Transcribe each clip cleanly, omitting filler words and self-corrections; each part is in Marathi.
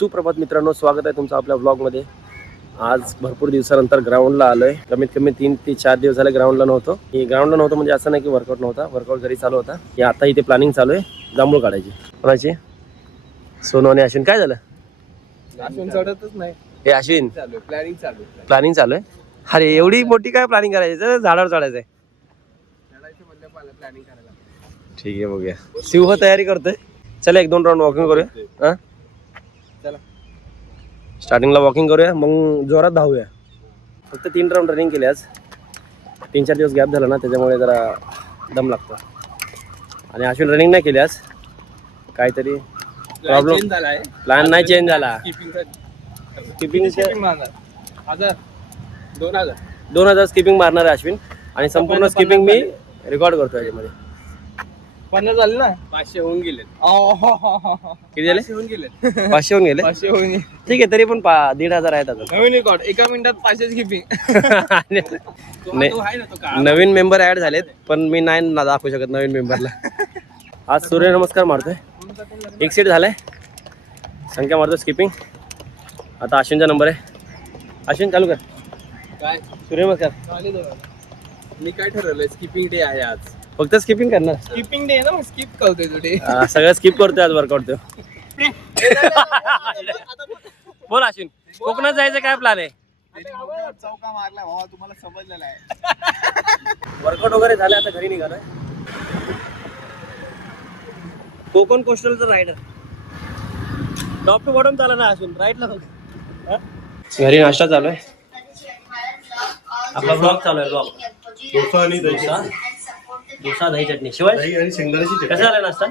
सुप्रभात मित्रांनो, स्वागत आहे तुमचं आपल्या ब्लॉगमध्ये। आज भरपूर दिवसानंतर ग्राउंडला आलोय। कमीत कमी 3 ते 4 दिवस झाले ग्राउंडला नव्हतो। ग्राउंडला नव्हतं म्हणजे असं नाही की वर्कआउट नव्हता, वर्कआउट घरी चालू होता। की आता इथे प्लॅनिंग चालू आहे जांभूळ काढायची। कोणाची? सोनू आणि अश्विन। काय झालं? अश्विन चढतच नाही। हे अश्विन प्लॅनिंग चालू आहे। अरे एवढी मोठी काय प्लॅनिंग करायची? झाडावर चढायचंय। प्लॅनिंग करायला ठीक आहे, बघूया। शिव तयारी करतोय। चला 1-2 राऊंड वॉकिंग करूया। हा चला, स्टार्टिंगला वॉकिंग करूया, मग जोरात धावूया। फक्त 3 राऊंड रनिंग केले आज। 3-4 दिवस गॅप झाला ना, त्याच्यामुळे जरा दम लागतो। आणि अश्विन रनिंग नाही केली आज, काहीतरी प्रॉब्लेम झालाय। प्लॅन नाही चेंज झाला। स्किपिंग मारणार 2000 स्किपिंग मारणार आहे अश्विन। आणि संपूर्ण स्किपिंग मी रेकॉर्ड करतो याच्यामध्ये। 50 झाले ना, 500 होऊन गेले। किती झाले? 500 होऊन गेले। 500 होऊन गेले। 500 होऊन गेले। ठीक आहे, तरी पण 1500 आहेत आता। नवीन रेकॉर्ड, एका मिनिटात 500 स्किपिंग। नवीन मेंबर ऍड झालेत, पण मी नाही दाखवू शकत नवीन मेंबरला। आज सूर्यनमस्कार मारतोय। एक सेट झालाय, संख्या मारतो स्किपिंग। आता अश्विनचा नंबर आहे। अश्विन चालू कर। काय सूर्यनमस्कार। मी काय ठरवलंय, स्किपिंग डे आहे आज। फक्त स्किपिंग करणार? स्किपिंग डे ना, मग स्किप करतोय टुडे। सगळं स्किप करतोय आज वर्कआउट तो। बोल अश्विन, कोकणात जायचं काय प्लॅन आहे? चौका मारला भावा, तुम्हाला समजलेला आहे। वर्कआउट वगैरे झालं, आता घरी निघालोय। कोकण कोस्टलचं रायडर टॉप टू बॉटम चालला ना अश्विन, राईटला बघ। घरी नाश्ता चालू आहे, आपला ब्लॉग चालू आहे। ब्लॉग डोसा दही चटणी शिवाय आणि शेंगदाण्याची चटणी। कसा झाला नाश्ता?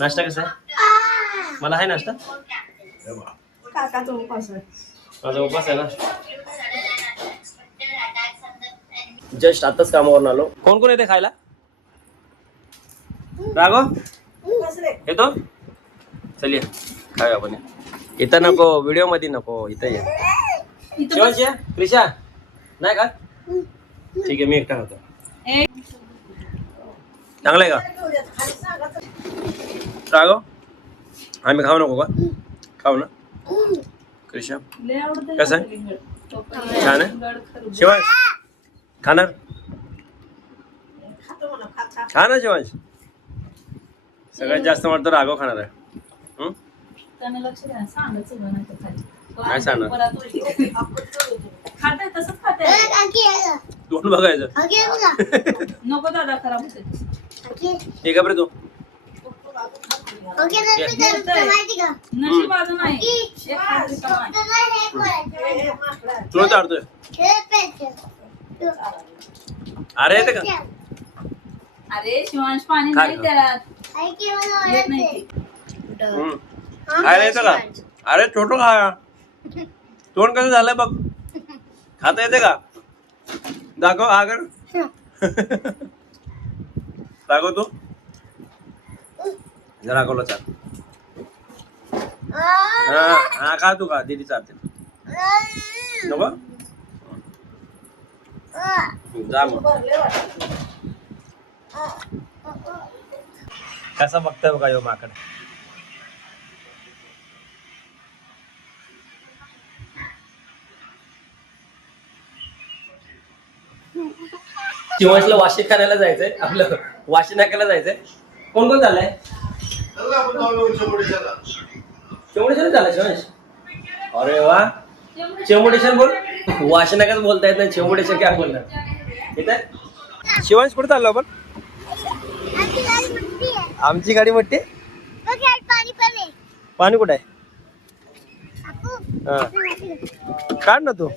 नाश्ता कसा आहे? मला आहे नाश्ता। माझा उपास आहे ना। जस्ट आताच कामावरून आलो। कोण कोण येते खायला? राघव येतो? चल ये खाऊया आपण। इथं नको, व्हिडिओ मध्ये नको, इथं ये। शिवांश या, प्रिशा नाही का? ठीक आहे, मी एकटा खातो। चांगलं आहे का राघव? आम्ही खाऊ नको का? खाऊ ना क्रिशा? कसं आहे? छान आहे। शिवांश खाणार? खा ना शिवांश। सगळ्यात जास्त वाटतं राघव खाणार आहे। काय सांगणार? दोन बघायचं नको दादा, खराब होते। ठीक आहे बरं तू नशिबाचं नाही। तुला चालतोय? अरे येते का? अरे शिवांश, पाणी नाही त्यात। खायला येतं का? अरे छोटं खा। तोंड कसं झालंय बघ, खाता येते का? दाखव आगर। दाखव तू जरा दाखवलं चाल। हा खा तू, खा। दीदी चालते नको जा मग। कसा बघतोय बघा यो माकड। शिवांशला वाशी खाण्याला जायचंय, आपलं वाशी नाक्याला जायचंय। कोण कोण चाललंय? चेमुडेश्वर चाललंय शिवांश? अरे वा, चेमुडेश्वर बोल। वाशी नाक्याच बोलता येत नाही, चेमुडेश्वर काय बोलणार? इथे शिवांश कुठे चाललो आपण? आमची गाडी मोठी। पाणी कुठे आहे? काढ ना तू,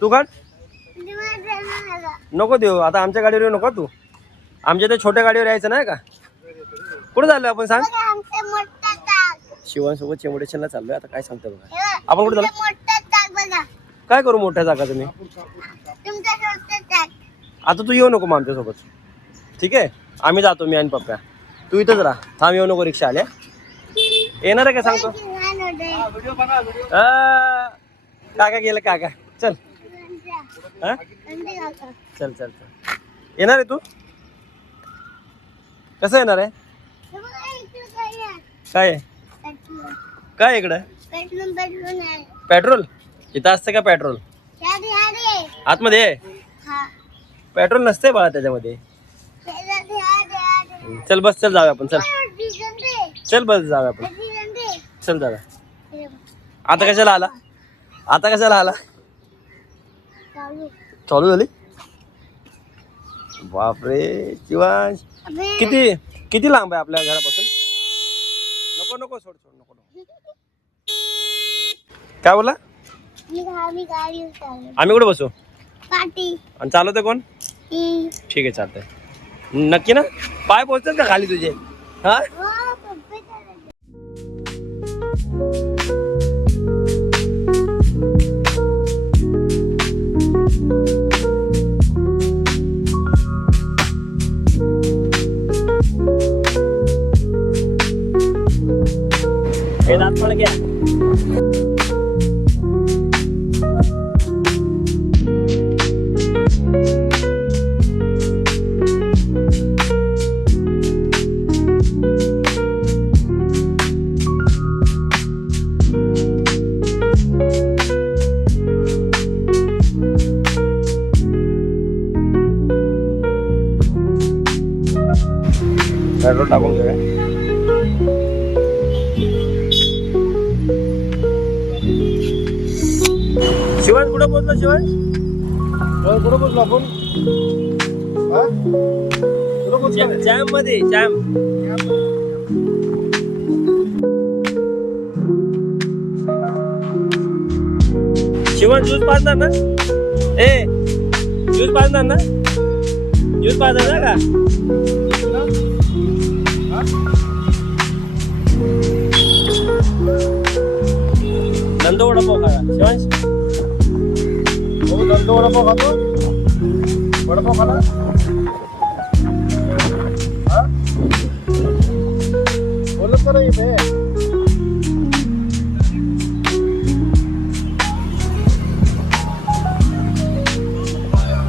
तू काढ। नको देऊ आता, आमच्या गाडीवर येऊ नको तू। आमच्या ते छोट्या गाडीवर यायचं नाही का? कुठे चाललोय आपण सांग? शिवांसोबत चेमुडेश्वरला चाललोय। आता काय सांगतो बघा, आपण कुठे चाललो? काय करू मोठ्या जागा तुम्ही? आता तू येऊ नको मग आमच्यासोबत, ठीक आहे? आम्ही जातो, मी आणि पप्पा। तू इथंच राहा, थांब, येऊ नको। रिक्षा आल्या, येणार आहे का सांगतो? काका गेलं काका। चल चल चल चल, येणार आहे तू? कसं येणार आहे? काय काय इकडं पेट्रोल इथं असतं का पेट्रोल आतमध्ये आहे? पेट्रोल नसते बाळा त्याच्यामध्ये. चल बस चल जाऊया आपण चल चल बस जाऊया आपण चल जाऊया. आता कशाला आला चालू झाली. बापरे शिवांश किती लांब आहे आपल्या घरापासून. नको सोड नको. काय बोला आम्ही कुठे बसू आणि चालवते कोण. ठीक आहे चालतंय. नक्की ना पाय पोहोचतात का खाली तुझे. हा हे दात पण घ्या. पेट्रोल टाकून घेऊया. शिवांश कुठं पोहोचलो शिवांश कुठं पोहोचलो आपण जॅम मध्ये जॅम. शिवांश ज्यूस पाजणार ना ज्यूस पाजणार ना का नंदो वडापाव खाला शिवांश. नंदो वडापाव खातो वडापाव खाला. बोलत तर इथे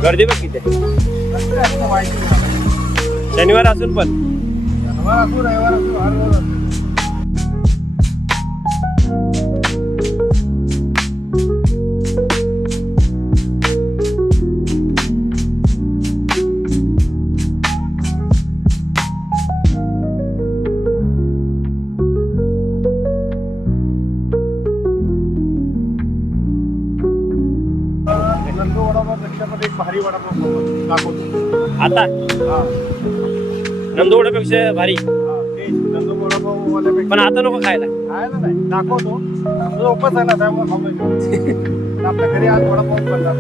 गर्दी बघ किती. शनिवार असून पण रविवार असून भारी वडापाव दाखवतो आता. नंदू वडापेक्षा भारी नंदू वडापाव पण आता नको खायला नाही दाखवतो. तुझा उपवास आहे ना त्यामुळे खाऊ. आपल्या घरी आज वडापाव बनणार.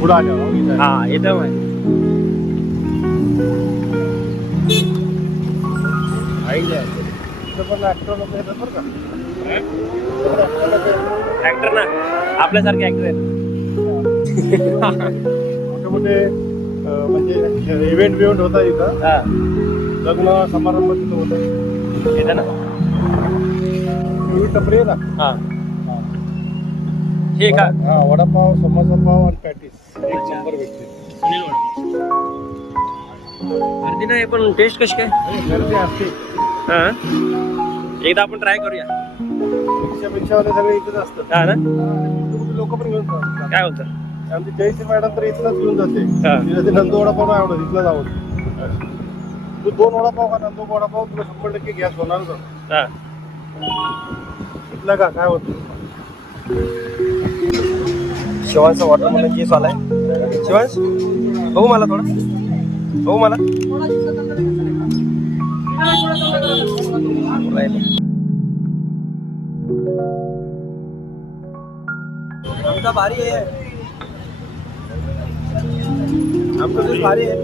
पुढे आल्यावर हा येतं ऍक्टर ना आपल्यासारखे ऍक्टर आहेत. मोठे मोठे म्हणजे इव्हेंट होता इथं. लग्न समारंभ तिथं होतं येतं ना. टपरी आहे ना. हे का वडापाव समोसा पाव आणि पॅटीस एक नंबर भेटते. सुनील गर्दी नाही पण टेस्ट कशी काय गर्दी असते. हा एकदा आपण ट्राय करूया. रिक्षावाले सगळे इथेच असतात. हा ना लोक पण घेऊन जातात. काय होतं आमची जयश्री मॅडम तर इथलाच घेऊन जाते. नंदू वडापाव नाही आवडत इथलाच आवडत. तू 2 वडापाव का नंदू वडापाव तुला 100% गॅस होणार. हा इथला का काय होत. शिवांशचा वॉटरमेलन ज्यूस आलाय. शिवांश बघू मला बघू मला. आमचा भारी आहे. आमचा ज्यूस भारी आहे.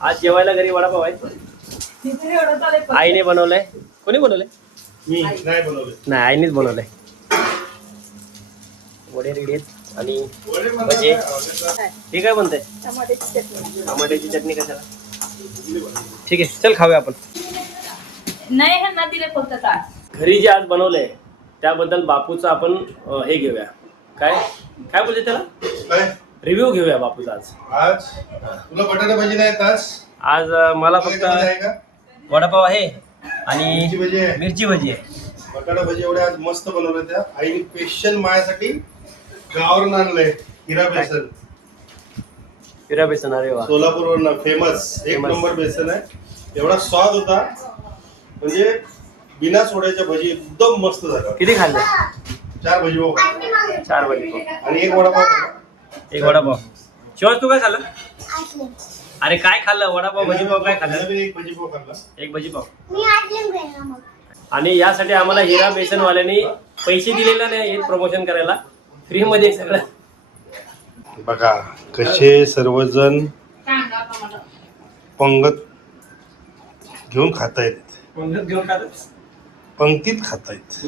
आज जेवायला घरी वडापाव आहे. आईने बनवलंय. कोणी बनवलंय. मी नाही बनवलंय. नाही आईनेच बनवलंय. वडे रेडी आहेत आणि भजे. हे काय बनतंय. टमाट्याची चटणी कशाला. ठीक आहे चल खाऊया आपण. नाही ह्यांना दिले फक्त तास. घरी जे आज बनवलंय त्याबद्दल बापूचं आपण हे घेऊया. काय काय बोलते त्याला, काय रिव्ह्यू घेऊया बापूचा आज. आज तुला बटाटा भाजी नाही आज आज मला फक्त आहे का वडापाव आहे आणि मिरची भाजी आहे. मिरची भजी आहे. बटाटा भाजी एवढ्या आज मस्त बनवल्या त्या आईने स्पेशल माझ्यासाठी गावावरून आणलंय. हिरा बेसन हिरा बेसन. अरे वा. सोलापूरवरून फेमस एक Famous. नंबर बेसन आहे. एवढा स्वाद होता म्हणजे बिना सोड्याच्या भजी एकदम मस्त झाल्या. किती खाल्लं? 4 भजी पाव खाल्ले. 4 भजी आणि एक वडापाव खाल्ला. एक वडापाव. शिवाज तू काय खाल्लं? अरे काय खाल्लं? वडापाव भजी पाव काय खाल्लं? त्याला एक भजी पाव खाल्ला. एक भजी पाव. आणि यासाठी आम्हाला हिरा बेसनवाल्यांनी पैसे दिलेले नाही हे प्रमोशन करायला. फ्री मध्ये सगळं. बघा कसे सर्वजण पंगत घेऊन खातायत. घेऊन खातात. पंक्तीत खातायत.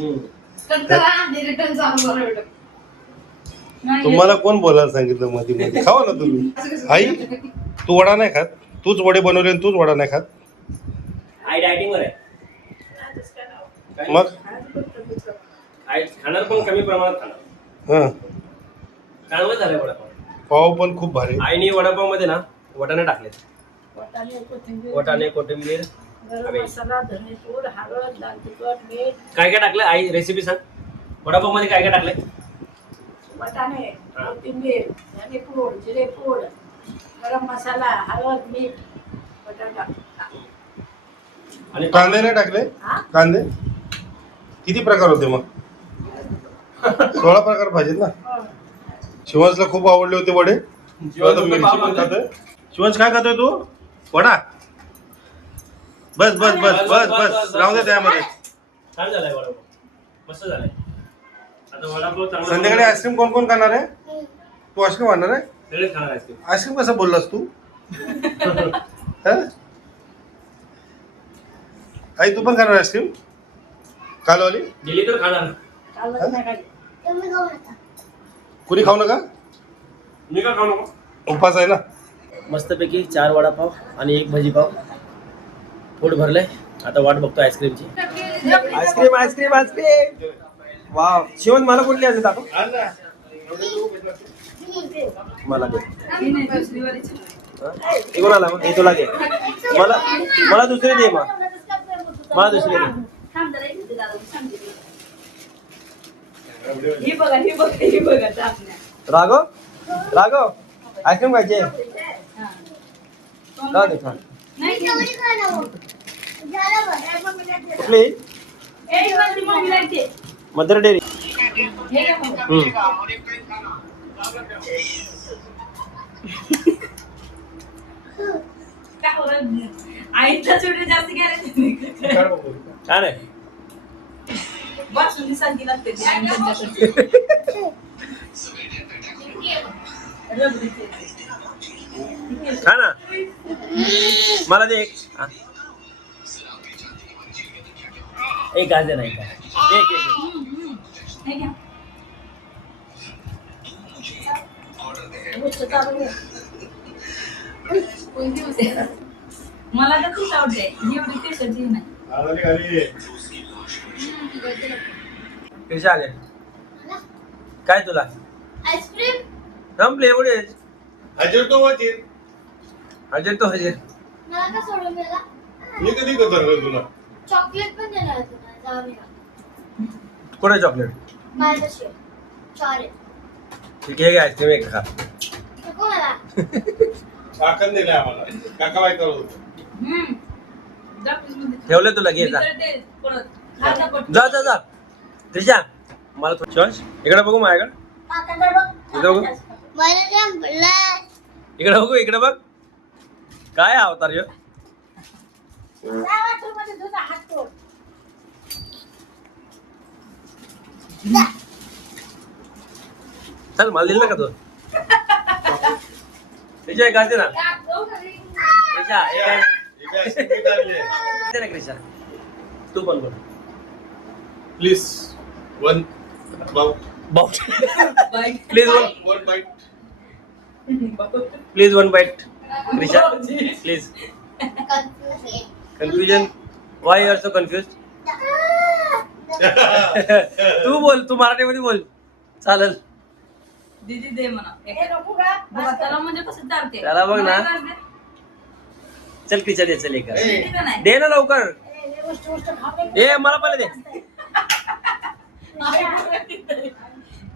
नाही, तुम्हाला कोण बोलायला सांगितलं मध्ये मध्ये? खावा ना तुम्ही. आई तू वडा नाही खात? तूच वडे बनवले आणि तूच वडा नाही खात? आई डायटिंग वर आहे. मग आई खाणार पण कमी प्रमाणात खाणार. हा चांगलं झालंय वडापाव. पाव पण खूप भारी. आईने वडापाव मध्ये ना वटाणे टाकले. वाटाणे, कोथिंबीर, वटाणे, कोथिंबीर. गरम मसाला, धनेपूड, हळद, लाल तिखट, मीठ. काय काय टाकलं आई? रेसिपी सांग. वडापाव मध्ये काय काय टाकलंय? वाटाणे, कोथिंबीर, धनेपूड, जिरेपूड, गरम मसाला, हळद, मीठ, बटाटा. आणि कांदे नाही टाकले? हा? कांदे किती प्रकार होते मग? 16 प्रकार भाजीत ना. शिवांशला खूप आवडले होते वडे. शिवांश मिरची पण खातोय. शिवांश काय खातोय तू? वडा. बस बस बस बस बस राहू दे त्यामध्ये. छान झालाय वडापाव. मस्त झालाय. आता वडापाव चांगला. संध्याकाळी आईस्क्रीम कोण कोण खाणार आहे? तू आईस्क्रीम आणणार आहे? सगळे खाणार आईस्क्रीम. आईस्क्रीम कसं बोललास तू? हा? आई तू पण खाणार आईस्क्रीम? कालवाली गेली तर खाणार. कालवण नाही खायची. कुणी खाऊ नका. मी का खाऊ नको? उपवास आहे ना. मस्तपैकी 4 वडापाव आणि 1 भजी पाव. पोट भरलंय. आता वाट बघतो आईस्क्रीमची. Ice cream ice cream ice cream. वाव. शिवण मला कुठली असेल दाखव. मला दे. ही नाही, दुसरी वालीची. हे कोणाला मग? हे तुला दे. मला मला दुसरी दे मग. मला दुसरी दे. थांब जरा, इथे दादा, सांगते तुला. ही बघा, ही बघा, ही बघा, चाचण्या. राघव राघव आईस्क्रीम खायचे. हा. जाऊ दे खा. नाही, कुठली? ए, ही वाली मम्मीला इथे. Mother dairy. हे घ्या बघा. काय ओरडली? आईचा चुडे जास्त घ्यायला. छान आहे. बासुंदी सांगी लागते ती आणि त्यांच्याकडे. रबडीचे. खा ना. मला दे एक. हा. एक गाजर नाही का? एक एक. हे घ्या. गोष्ट चालू आहे. कोणती होते? मला तर तीच आवडते. ही एवढी टेस्टची नाही. कशा आले? काय तुला? आईस्क्रीम संपले एवढेच. हजर तो वाचीर. हजर तो हजर. मला का सोडून दिला? मी कधी करतो तुला? चॉकलेट पण देणार तुला जाऊया. कोणा चॉकलेट? माझ्याशी चॉकलेट ठीक आहे. आईस्क्रीम एक खा. नको मला. साखर दिले आम्हाला. काका बाय करत होतो. जा फ्रीजमध्ये. ठेवले तुला घे जा. मी तर ते परत खाता पटकन. जा जा जा. त्रिशा मला थोडं शिवांश इकडे बघू माझ्याकडे. काकांकडे बघ. इकडे बघू. मला जमलं. इकडे बघू. इकडे बघ. काय अवतार ह्यो? काय वाटतं मध्ये तुझा हात तोड. चल मला दिलं का तू? त्रिशा एक घालते ना. त्रिशा एक घाल. दे ना त्रिशा. तू पण बोल. Please one bite. Bye. Please one. One bite. Please one bite. Trisha please. Confusion. Confusion. Why you are so confuse. तू बोल, तू मराठीमध्ये बोल चालेल. दीदी दे म्हणा. हे नको का? बघा त्याला म्हणजे कसं चालते. त्याला बघ ना. मला दे. चल क्रिशा दे, चल एक दे का नाही? दे ना लवकर. हे गोष्ट खाऊ नये. ए मला पहिले दे.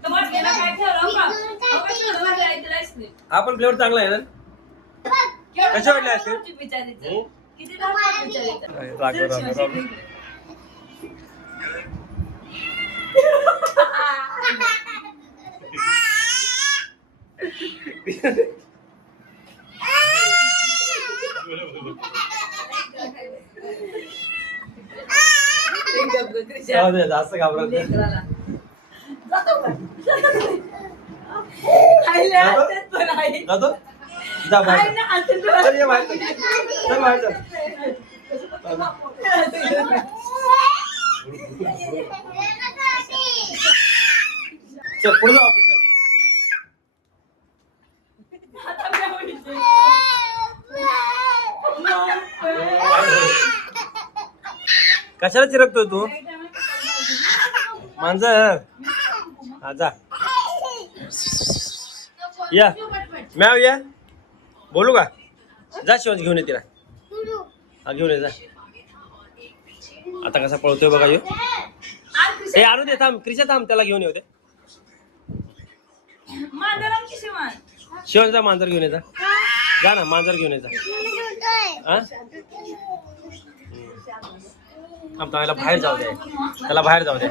तुम्हाला गेला काय ठरव का? अहो, काय ठरवलं माझ्या आईला आईस्क्रीम. हा पण फ्लेवर चांगला आहे ना. केवढं कशी वाटली आईस्क्रीम? होती बिचारीचं? हम्म. किती दाखवलं बिचारीचं? राग, राग, राग. जाऊ दे, जास्त घाबरत नाही. आईला हसत पण आई. जातो? जा बाहेर. आईला हसत पण. चल ये बाहेर चल. चल बाहेर चल. चल पुढे जाऊ आपण, चल. आता काय होईल? कशाला चिरकतोय तू? मांजर. हा जा. या मॅव या. बोलू का? जा शिवाजी घेऊन ये तिला. हा घेऊन ये जा. आता कसा पळतोय बघा ह्यो. ए आणू दे, थांब क्रिशा, थांब त्याला घेऊन येऊ दे. मांजराम की शिवान? शिवाजी जा, मांजर घेऊन ये जा. जा ना, मांजर घेऊन ये जा. हा? थांब, त्याला बाहेर जाऊ दे. त्याला बाहेर जाऊ दे.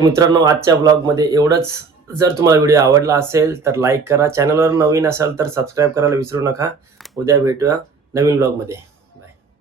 मित्रांनो, आजच्या ब्लॉगमध्ये एवढंच. जर तुम्हाला व्हिडिओ आवडला असेल तर लाईक करा. चॅनलवर नवीन असाल तर सबस्क्राईब करायला विसरू नका. उद्या भेटूया नवीन ब्लॉगमध्ये.